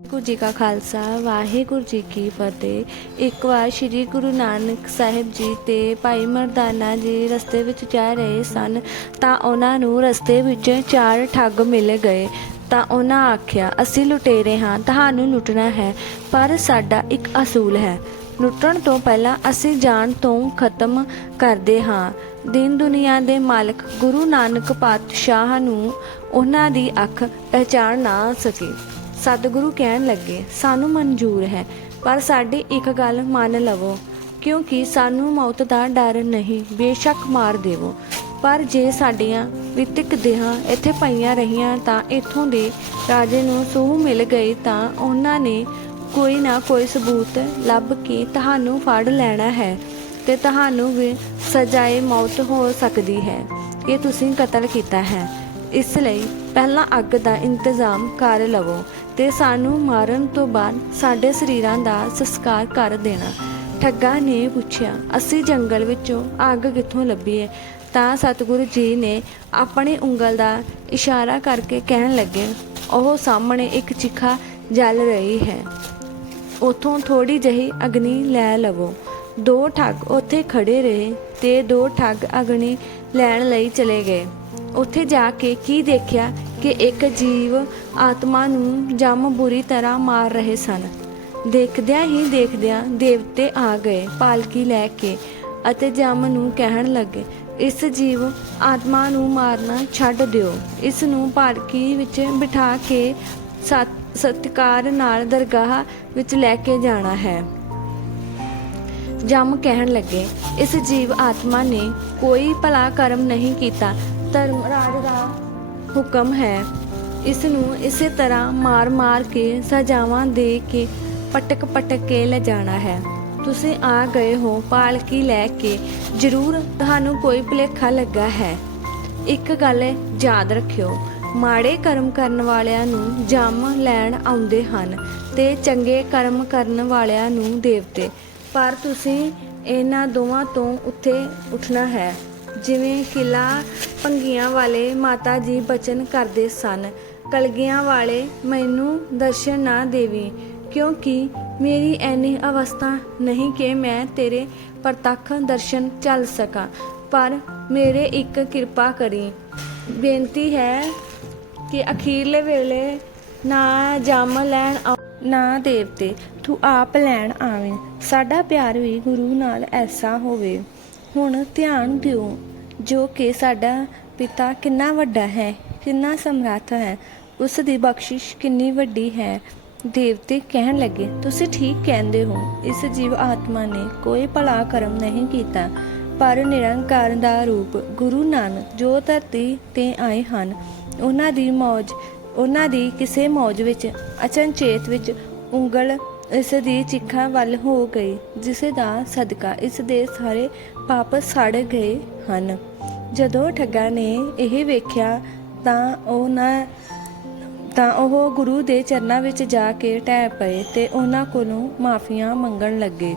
ਵਾਹਿਗੁਰੂ ਜੀ ਕਾ ਖਾਲਸਾ, ਵਾਹਿਗੁਰੂ ਜੀ ਕੀ ਫਤਿਹ। ਇੱਕ ਵਾਰ ਸ੍ਰੀ ਗੁਰੂ ਨਾਨਕ ਸਾਹਿਬ ਜੀ ਤੇ ਭਾਈ ਮਰਦਾਨਾ ਜੀ ਰਸਤੇ ਵਿੱਚ ਜਾ ਰਹੇ ਸਨ, ਤਾਂ ਉਹਨਾਂ ਨੂੰ ਰਸਤੇ ਵਿੱਚ ਚਾਰ ਠੱਗ ਮਿਲ ਗਏ। ਤਾਂ ਉਹਨਾਂ ਆਖਿਆ, ਅਸੀਂ ਲੁਟੇਰੇ ਹਾਂ, ਤੁਹਾਨੂੰ ਲੁੱਟਣਾ ਹੈ, ਪਰ ਸਾਡਾ ਇੱਕ ਅਸੂਲ ਹੈ। ਲੁੱਟਣ ਤੋਂ ਪਹਿਲਾਂ ਅਸੀਂ ਜਾਣ ਤੋਂ ਖਤਮ ਕਰਦੇ ਹਾਂ। ਦੀਨ ਦੁਨੀਆ ਦੇ ਮਾਲਕ ਗੁਰੂ ਨਾਨਕ ਪਾਤਸ਼ਾਹ ਨੂੰ ਉਹਨਾਂ ਦੀ ਅੱਖ ਪਹਿਚਾਣ ਨਾ ਸਕੀ। ਸਤਿਗੁਰੂ ਕਹਿਣ ਲੱਗੇ, ਸਾਨੂੰ ਮਨਜ਼ੂਰ ਹੈ, ਪਰ ਸਾਡੀ ਇੱਕ ਗੱਲ ਮੰਨ ਲਵੋ, ਕਿਉਂਕਿ ਸਾਨੂੰ ਮੌਤ ਦਾ ਡਰ ਨਹੀਂ, ਬੇਸ਼ੱਕ ਮਾਰ ਦੇਵੋ। ਪਰ ਜੇ ਸਾਡੀਆਂ ਵਿਤਿਕ ਦੇਹਾਂ ਇੱਥੇ ਪਈਆਂ ਰਹੀਆਂ ਤਾਂ ਇੱਥੋਂ ਦੇ ਰਾਜੇ ਨੂੰ ਸੂਹ ਮਿਲ ਗਈ ਤਾਂ ਉਹਨਾਂ ਨੇ ਕੋਈ ਨਾ ਕੋਈ ਸਬੂਤ ਲੱਭ ਕੇ ਤੁਹਾਨੂੰ ਫੜ ਲੈਣਾ ਹੈ ਤੇ ਤੁਹਾਨੂੰ ਵੀ ਸਜ਼ਾਏ ਮੌਤ ਹੋ ਸਕਦੀ ਹੈ। ਇਹ ਤੁਸੀਂ ਕਤਲ ਕੀਤਾ ਹੈ। ਇਸ ਲਈ ਪਹਿਲਾਂ ਅੱਗ ਦਾ ਇੰਤਜ਼ਾਮ ਕਰ ਲਵੋ ਤੇ ਸਾਨੂੰ ਮਾਰਨ ਤੋਂ ਬਾਅਦ ਸਾਡੇ ਸਰੀਰਾਂ ਦਾ ਸੰਸਕਾਰ ਕਰ ਦੇਣਾ। ਠੱਗਾ ਨੇ ਪੁੱਛਿਆ, ਅਸੀਂ ਜੰਗਲ ਵਿੱਚੋਂ ਅੱਗ ਕਿੱਥੋਂ ਲੱਭੀ ਹੈ ਤਾਂ ਸਤਿਗੁਰੂ ਜੀ ਨੇ ਆਪਣੀ ਉਂਗਲ ਦਾ ਇਸ਼ਾਰਾ ਕਰਕੇ ਕਹਿਣ ਲੱਗੇ, ਉਹ ਸਾਹਮਣੇ ਇੱਕ ਚਿਖਾ ਜਲ ਰਹੀ ਹੈ। ਉਥੋਂ ਥੋੜੀ ਜਹੀ ਅਗਨੀ ਲੈ ਲਵੋ। ਦੋ ਠੱਗ ਉੱਥੇ ਖੜੇ ਰਹੇ ਤੇ ਦੋ ਠੱਗ ਅਗਨੀ ਲੈਣ ਲਈ ਚਲੇ ਗਏ। ਉੱਥੇ ਜਾ ਕੇ ਕੀ ਦੇਖਿਆ ਕਿ ਇੱਕ ਜੀਵ ਆਤਮਾ ਨੂੰ ਜੰਮ ਬੁਰੀ ਤਰ੍ਹਾਂ ਮਾਰ ਰਹੇ ਸਨ। ਦੇਖਦਿਆਂ ਹੀ ਦੇਖਦਿਆਂ ਦੇਵਤੇ ਆ ਗਏ ਪਾਲਕੀ ਲੈ ਕੇ ਅਤੇ ਜੰਮ ਨੂੰ ਕਹਿਣ ਲੱਗੇ, ਇਸ ਜੀਵ ਆਤਮਾ ਨੂੰ ਮਾਰਨਾ ਛੱਡ ਦਿਓ। ਇਸ ਨੂੰ ਪਾਲਕੀ ਵਿੱਚ ਬਿਠਾ ਕੇ ਸਤ- ਸਤਿਕਾਰ ਨਾਲ ਦਰਗਾਹ ਵਿੱਚ ਲੈ ਕੇ ਜਾਣਾ ਹੈ। ਜਮ ਕਹਿਣ ਲੱਗੇ, ਇਸ ਜੀਵ ਆਤਮਾ ਨੇ ਕੋਈ ਭਲਾ ਕਰਮ ਨਹੀਂ ਕੀਤਾ। ਧਰਮ ਰਾਜ ਦਾ ਹੁਕਮ ਹੈ। ਇਸ ਨੂੰ ਇਸੇ ਤਰ੍ਹਾਂ ਮਾਰ-ਮਾਰ ਕੇ ਸਜ਼ਾਵਾਂ ਦੇ ਕੇ ਪਟਕ-ਪਟਕ ਕੇ ਲਿਜਾਣਾ ਹੈ। ਤੁਸੀਂ ਆ ਗਏ ਹੋ ਪਾਲਕੀ ਲੈ ਕੇ। ਜ਼ਰੂਰ ਤੁਹਾਨੂੰ ਕੋਈ ਭੁਲੇਖਾ ਲੱਗਾ ਹੈ। ਇੱਕ ਗੱਲ ਯਾਦ ਰੱਖਿਓ, ਮਾੜੇ ਕਰਮ ਕਰਨ ਵਾਲਿਆਂ ਨੂੰ ਜੰਮ ਲੈਣ ਆਉਂਦੇ ਹਨ ਤੇ ਚੰਗੇ ਕਰਮ ਕਰਨ ਵਾਲਿਆਂ ਨੂੰ ਦੇਵਤੇ। ਪਰ ਤੁਸੀਂ ਇਹਨਾਂ ਦੋਵਾਂ ਤੋਂ ਉੱਥੇ ਉੱਠਣਾ ਹੈ। ਜਿਵੇਂ ਕਿਲਾ ਭੰਗੀਆਂ ਵਾਲੇ ਮਾਤਾ ਜੀ ਬਚਨ ਕਰਦੇ ਸਨ, ਕਲਗੀਆਂ ਵਾਲੇ ਮੈਨੂੰ ਦਰਸ਼ਨ ਨਾ ਦੇਵੀ, ਕਿਉਂਕਿ ਮੇਰੀ ਐਨੀ ਅਵਸਥਾ ਨਹੀਂ ਕਿ ਮੈਂ ਤੇਰੇ ਪ੍ਰਤੱਖ ਦਰਸ਼ਨ ਚੱਲ ਸਕਾਂ, ਪਰ ਮੇਰੇ ਇੱਕ ਕਿਰਪਾ ਕਰੀ। ਬੇਨਤੀ ਹੈ ਕਿ ਅਖੀਰਲੇ ਵੇਲੇ ਨਾ ਜੰਮ ਲੈਣ ਆਉ- ਨਾ ਦੇਵਤੇ, ਤੂੰ ਆਪ ਲੈਣ ਆਵੇਂ, ਸਾਡਾ ਪਿਆਰ ਵੀ ਗੁਰੂ ਨਾਲ ਐਸਾ ਹੋਵੇ। ਹੁਣ ਧਿਆਨ ਦਿਓ ਜੋ ਕਿ ਸਾਡਾ ਪਿਤਾ ਕਿੰਨਾ ਵੱਡਾ ਹੈ, ਕਿੰਨਾ ਸਮਰੱਥ ਹੈ, ਉਸ ਦੀ ਬਖਸ਼ਿਸ਼ ਕਿੰਨੀ ਵੱਡੀ ਹੈ। ਦੇਵਤੇ ਕਹਿਣ ਲੱਗੇ, ਤੁਸੀਂ ਠੀਕ ਕਹਿੰਦੇ ਹੋ, ਇਸ ਜੀਵ ਆਤਮਾ ਨੇ ਕੋਈ ਭਲਾ ਕਰਮ ਨਹੀਂ ਕੀਤਾ, ਪਰ ਨਿਰੰਕਾਰ ਦਾ ਰੂਪ ਗੁਰੂ ਨਾਨਕ ਜੋ ਧਰਤੀ ਤੇ ਆਏ ਹਨ, ਉਹਨਾਂ ਦੀ ਮੌਜ, ਉਹਨਾਂ ਦੀ ਕਿਸੇ ਮੌਜ ਵਿੱਚ, ਅਚਨਚੇਤ ਵਿੱਚ ਉਂਗਲ ਇਸ ਦੀ ਚਿੱਖਾਂ ਵੱਲ ਹੋ ਗਈ, ਜਿਸ ਦਾ ਸਦਕਾ ਇਸ ਦੇ ਸਾਰੇ ਪਾਪ ਸੜ ਗਏ ਹਨ। ਜਦੋਂ ਠੱਗਾ ਨੇ ਇਹ ਵੇਖਿਆ ਤਾਂ ਉਹਨਾਂ, ਤਾਂ ਉਹ ਗੁਰੂ ਦੇ ਚਰਨਾਂ ਵਿੱਚ ਜਾ ਕੇ ਟਹਿ ਪਏ ਤੇ ਉਹਨਾਂ ਕੋਲੋਂ ਮਾਫੀਆਂ ਮੰਗਣ ਲੱਗੇ।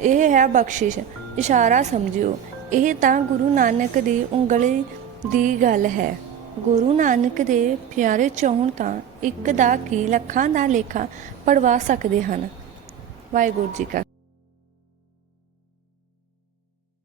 ਇਹ ਹੈ ਬਖਸ਼ਿਸ਼, ਇਸ਼ਾਰਾ ਸਮਝਿਓ। ਇਹ ਤਾਂ ਗੁਰੂ ਨਾਨਕ ਦੀ ਉਂਗਲੀ ਦੀ ਗੱਲ ਹੈ। ਗੁਰੂ ਨਾਨਕ ਦੇ ਪਿਆਰੇ ਚਾਹੁਣ ਤਾਂ ਇੱਕ ਦਾ ਕੀ ਲੱਖਾਂ ਦਾ ਲੇਖਾ ਪੜਵਾ ਸਕਦੇ ਹਨ। ਵਾਹਿਗੁਰੂ ਜੀ ਕਾ